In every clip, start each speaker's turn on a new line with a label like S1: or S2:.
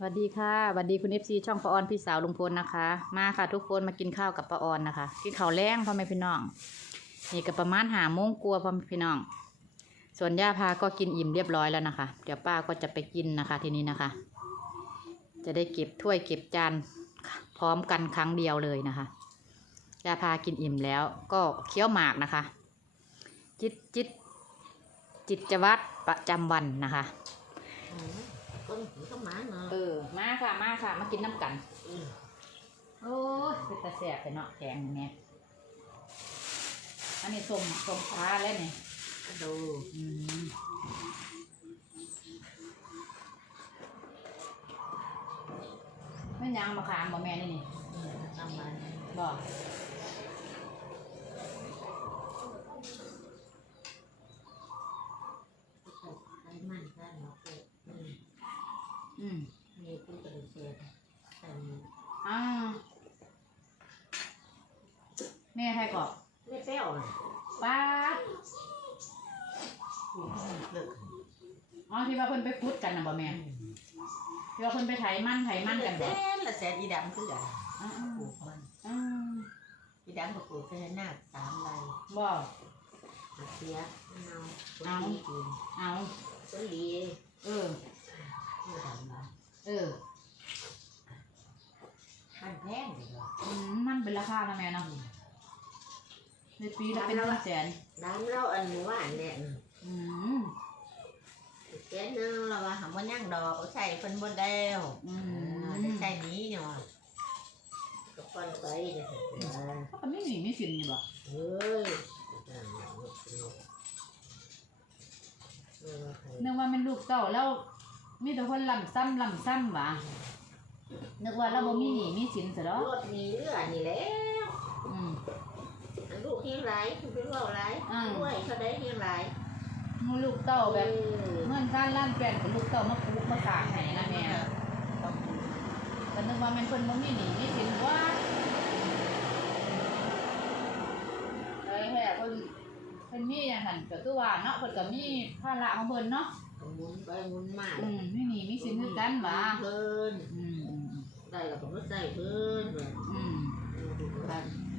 S1: สวัสดีค่ะสวัสดีคุณเอฟซีช่องปาออนพี่สาวลุงพลนะคะ มาค่ะ ทุกคนมากินข้าวกับปาออนนะคะกินข้าวแรงพ่อแม่พี่น้องนี่ก็ประมาณหาโมงกลัวพ่อแม่พี่น้อง ส่วนย่าพาก็กินอิ่มเรียบร้อยแล้วนะคะ เดี๋ยวป้าก็จะไปกินนะคะ ทีนี้นะคะ จะได้เก็บถ้วยเก็บจานพร้อมกันครั้งเดียวเลยนะคะย่าพากินอิ่มแล้วก็เคี้ยวหมากนะคะ จิตจิตจิตวัตรประจำวันนะคะ
S2: ต้นหูต้องมาเนาะ
S1: เออ มาค่ะ มาค่ะ มากินน้ำกัน โอ้ยเป็นตาแสบไปเนาะแกงนี่แม่อันนี้ส้มส้มฟ้าแล้วนี่
S2: ดู
S1: อืมแม่นยางมะขามบ่แม่นี่นี่
S2: ทำมา
S1: บ่
S2: ใช้มันกันเนาะอืม
S1: อืม
S2: นี่กูจะเสียแต่
S1: อ่า แม่ใครก่อน
S2: ไม่เปรี้ยวเลย
S1: ป้าด
S2: กูให้เลิก
S1: อ๋อที่ว่าเพิ่นไปคุดกันน่ะบ่แม่ที่ว่าเพิ่นไปไถมันไถมันกัน
S2: แส
S1: บ่
S2: นละแสนอีดำคือกัน
S1: อ่า
S2: ปลูกมัน
S1: อ่า
S2: อีดำก็ปลูกแค่หน้าสามไร
S1: บ่
S2: เสียเอาต้นดีกิน
S1: เอา
S2: ต้นดี
S1: เออ
S2: ไม่ดำนะ
S1: เออ
S2: มันแพงเลยเหรอ
S1: อืมมันเป็นราคานะแม่เนาะ ในปีละเป็นเงินแสน
S2: ดำเราอันหมู่บ้านเนี่ย
S1: อืม
S2: แกนึงเราว่าหาว่าย่างดอกใส่เป็นบนเดียว
S1: อื
S2: ได้
S1: ม
S2: ใส่นี้เนาะก็ฟันไปเลย
S1: เขาก็ไม่หนีไม่สินนี่บ่
S2: เฮ้ย
S1: นึกว่ามันลูกเต้าแล้วมีแต่คนลำซ้ำลำซ้ำบ่นึกว่าเราบ่มีหนี้มีสินซะดอก
S2: รถมีเรือนี่แล้ว
S1: อืม
S2: ลูกเฮียงไรคุณเป็นว่าไรด้วยเขาได้เฮียงไร
S1: มูลูกเต้าแบบเมื่อนการล้านแปลนกับลูกเต้ามาปลูกมาสางให้นะแม่ก็นึกว่ามันเพิ่นบ่มีหนี้มีสินว่าเอ้ยแท้เพิ่นเพิ่นมีอย่างหันก็คือว่าเนาะเพิ่นก็มีภาระของเพิ่นเนาะ
S2: มุนไปมุนมา
S1: อืมไม่หนีไม่สินคือกันหวะ
S2: เพิ่น
S1: อืม
S2: ได้แล้วก็ไม่ได้เพิ่น
S1: อืม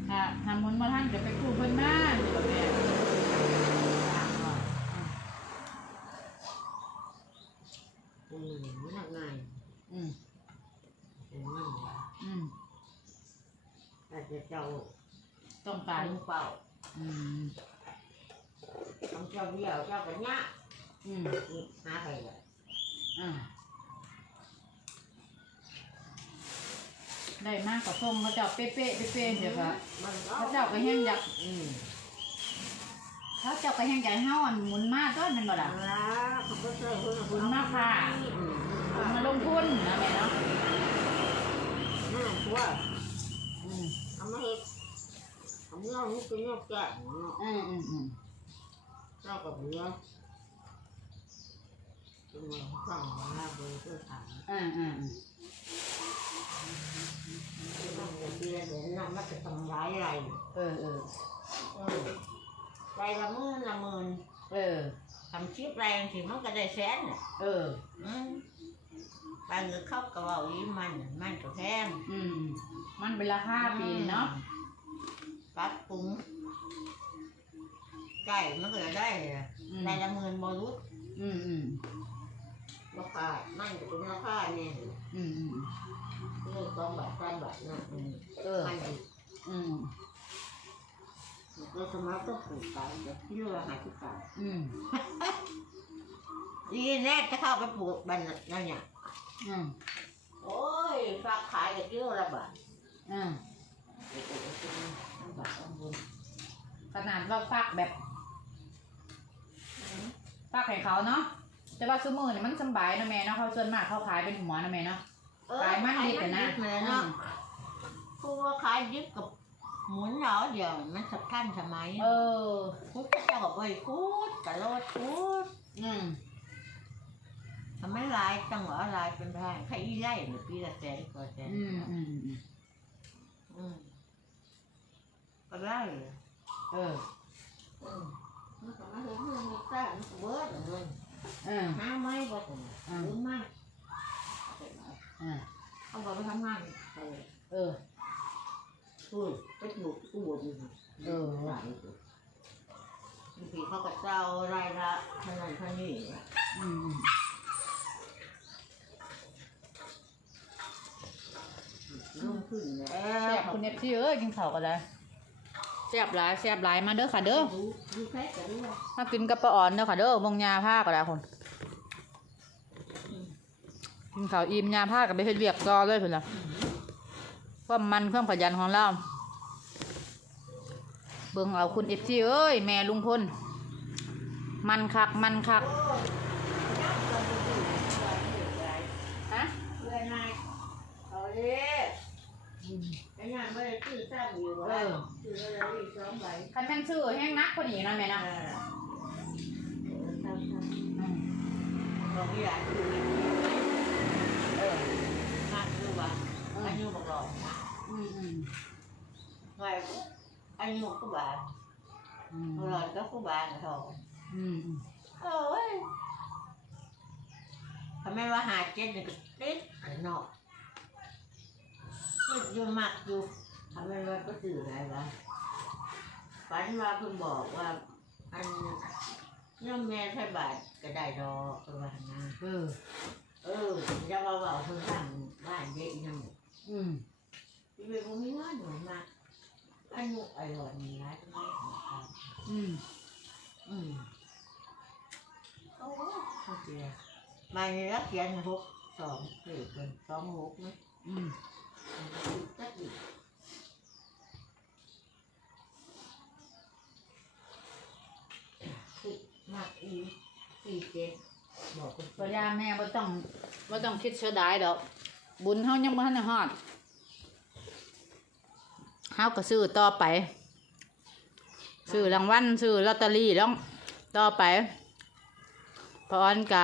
S1: ถ้าทำมนต์มาท่านจะไปกู้เพิ่นมาอยู่กับแม่ถามว่า
S2: อืมมันหนักง่าย
S1: อืม
S2: เป็นมัน
S1: อืม
S2: อาจจะเจ้า
S1: ต้อง
S2: ตา
S1: การ
S2: ยเป่า
S1: อืม
S2: ทำเจ้าเดียวเจ้ากันเนี้ย
S1: อืม
S2: หาไปเลย
S1: อ่า ได้มากกว่าส่งเขาเจ้าเป๊ะๆเป๊ะๆเดี๋ยวก็
S2: มันก็
S1: เขาเจ้าก็แห้งอยาก
S2: อืม
S1: เขาเจ้าก็แห้งใจเฮาอันหมุนมาต้นเป็นบ่ล่ะ
S2: เอาละเขาก็ใส่เพิ่น
S1: บุญมากค่ะ
S2: อืม
S1: เอามาลงทุนนะแม่เนาะ
S2: น่าชัว
S1: อืม
S2: เอามาเฮ็ดเอาเนื้อนี่เป็นเนื้อแกะเนาะ
S1: อืมอืมอืม
S2: เจ้ากับเนื้อเป็นไงฟังมาเบอร์เพื่อถาม
S1: อืมอืมอืม
S2: มันจะเดือนเดือนน้ำ มันจะทำร้ายอะไร
S1: เออเออ
S2: เออใจละหมื่นละหมื่น
S1: เออ
S2: ทำชิปแรงสิมันก็ได้แสนน่ะ
S1: เออ
S2: อืมบางเงินเข้ากระเป๋าอีมันมันก็แพง
S1: อืม มันเป็นราคาปีเนาะ
S2: ปรับปรุงไก่มันก็จะได้เลย
S1: อืม
S2: ได้ละหมื่นบรุษ
S1: อืมอืม
S2: ราคามันก็เป็นราคาเนี่ย
S1: อืมอืม
S2: เรื่องสองบาทสามบาทนะอืม
S1: เออ
S2: มันดี
S1: อืม
S2: ก็สมัครก็ปลูกไปเดี๋ยวที่เราหาที่ปลูก
S1: อืม
S2: ดีแน่จะเข้าไปปลูกบันนั่นเนี่ย
S1: อืม
S2: โอ้ยฝากขายกับเยอะละบาท
S1: อืม
S2: บาทต้องบุญ
S1: ขนาดว่าฟักแบบฟักให้เขาเนาะแต่ว่าซูมือเนี่ยมันสำบายนะแม่เนาะเขาส่วนมากเขาขายเป็นหัวนะแม่เนาะ ขายมันดิบอะนะ
S2: ขายมัดิบเลยเนาะคือว่าขายดิบกับหมุนเหรอเดี๋ยวมันสับท่านสมัย
S1: เออ
S2: คุดก็จะบอกว่าคุดกะโลดคุด
S1: อืม
S2: ทำไมลายจังหวะลายเป็นทางใครอีไล่หรือปีละแสนกว่าแสน
S1: อืมอืมอืม
S2: อืมก็ได้เลย
S1: เออ
S2: อืมมันก็มาเห็นมันมีสร้างเบิร์ดเลย
S1: เออ
S2: ห้าไม้บ่ถึง
S1: อืม
S2: รู้มาก
S1: อ่า
S2: เขาบอกไปทำงานไป
S1: เออ
S2: พูดไปอยู่ตู้บน
S1: เออ
S2: หลายตัวบางทีเขาก็เจ้ารายละเท่านั้นเท่านี้
S1: อืม
S2: ลงขึ้นแล้
S1: แซ่
S2: ว
S1: บคุณเอฟซีเอ้ยกินข้าวกันเลยแซ่บหลายแซ่บหลายมาเด้อค่ะเด้อ
S2: ดูดูแค่กันด้วย
S1: มากินกับปลาอ่อนเด้อค่ะเด้อวงยาผ้าก็ได้คน กินข้าวอิ่มยาผ้ากับไปเฮ็ดเวียกต่อเลยเพิ่นล่ะความมันความขยันของเรา เบิ่งเอาคุณเอฟซีเอ้ย แม่ลุงพล มันคัก มันคักฮะ
S2: เพื่อนนายเอาเลยไอ้งานไม่ได้ซื้อซ้ำอยู่ว่าซื้ออะไรอีกสองใบ
S1: คันแม่นซื้อแห้งนักกว่านี้นะแม่นะ
S2: อ่าซ้ำๆบอกที่ร้านคือ
S1: เออ
S2: มากคือว่า อายุบอกหลอก
S1: อืมอืม
S2: ไงอายุก็บาท
S1: อืม
S2: หลอดก็ก็บาทเขา
S1: อืมอืม
S2: โอ้ยทำไมว่าหาเจ็ดนี่ก็ติดเนาะติดอยู่มากอยู่ทำไมว่าก็ตื่นอะไรวะฝันว่าเพิ่งบอกว่าอันย่อมแม่ใช่บาทก็ได้ดอกประมาณนั้น
S1: เออ
S2: จะมาบอกเพิ่งทำบ้านเด็กยัง
S1: อืม
S2: ที่เป็นคนมีว่าหนูมากอายุไอ้หลอดนี่ร้ายไม่ของเขา
S1: อืม
S2: อืมโอ้โอเค มาในรักเขียนหกสองเกิดเป็นสองหกนะ
S1: อืม
S2: จักอีกสิมากอีสี่เจ็ดบอกคน
S1: ตัวยาแม่บ่ต้องบ่ต้องคิดเสียดายดอก บุญเฮายังบ่ทันได้ฮอดเฮาก็ซื้อต่อไป ซื้อรางวัลซื้อลอตเตอรี่แล้วต่อไปพออันกะ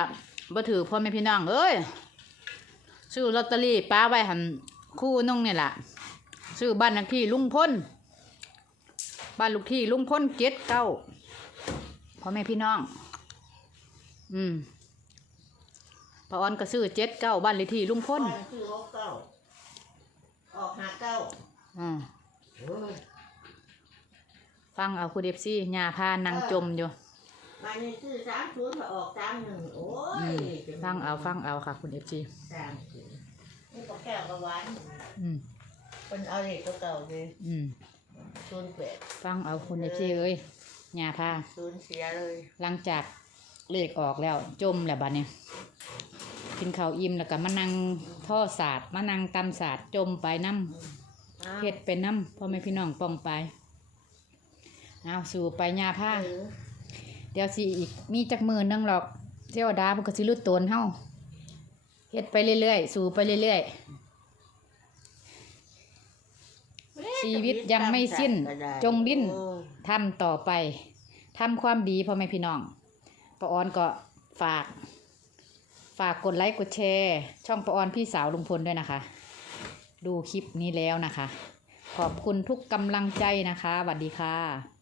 S1: บ่ถือพ่อแม่พี่น้องเอ้ยซื้อลอตเตอรี่ป้าไว้หันคู่นึงนี่ล่ะซื้อบ้านเลขที่ลุงพ้นบ้านลูกที่ลุงพ้นเจ็ดเก้าพ่อแม่พี่น้อง อืมพอออนก็ซื้อเจ็ดเก้าบ้านเลขที่ลุงพ้น
S2: วันคือหกเก้าออกหาเก้า
S1: อ่า
S2: โอ้ย
S1: ฟังเอาคุณเอฟซียาพานังจมอยู่
S2: มานี่คือสามศูนย์มาออกสามหนึ่งโอ้
S1: อื
S2: ย
S1: มฟังเอาฟังเอาค่ะ คุณเอฟซี
S2: สามศูนย์นี่ก็แก้วกระวาน
S1: อืม
S2: เป็นเอาเด็กเก่าๆเลย
S1: อืม
S2: ศูนย์แปด
S1: ฟังเอาคุณเอฟซีเอ้ยยาพา
S2: ศูนย์เสียเลย
S1: หลังจากเลขออกแล้ว จมแล้วบัดเนี่ยกินข้าวอิ่มแล้วก็มานั่งท่อศาสตร์มานั่งตำศาสตร์จมไปน้ำเฮ็ดไปน้ำพ่อแม่พี่น้องป้องไปเอาสู่ไปยาพา
S2: เดี๋
S1: ยวสิอีกมีจักมือนึงหรอกเทวดามันก็สิรุดตนเฮาเฮ็ดไปเรื่อยๆ สู่ไปเรื่อยๆ ชีวิตยังไม่สิ้น จงดิ้นทำต่อไปทำความดีพ่อแม่พี่น้องปออนก็ฝาก ฝากกดไลค์กดแชร์ ช่องปออนพี่สาวลุงพลด้วยนะคะ ดูคลิปนี้แล้วนะคะ ขอบคุณทุกกำลังใจนะคะสวัสดีค่ะ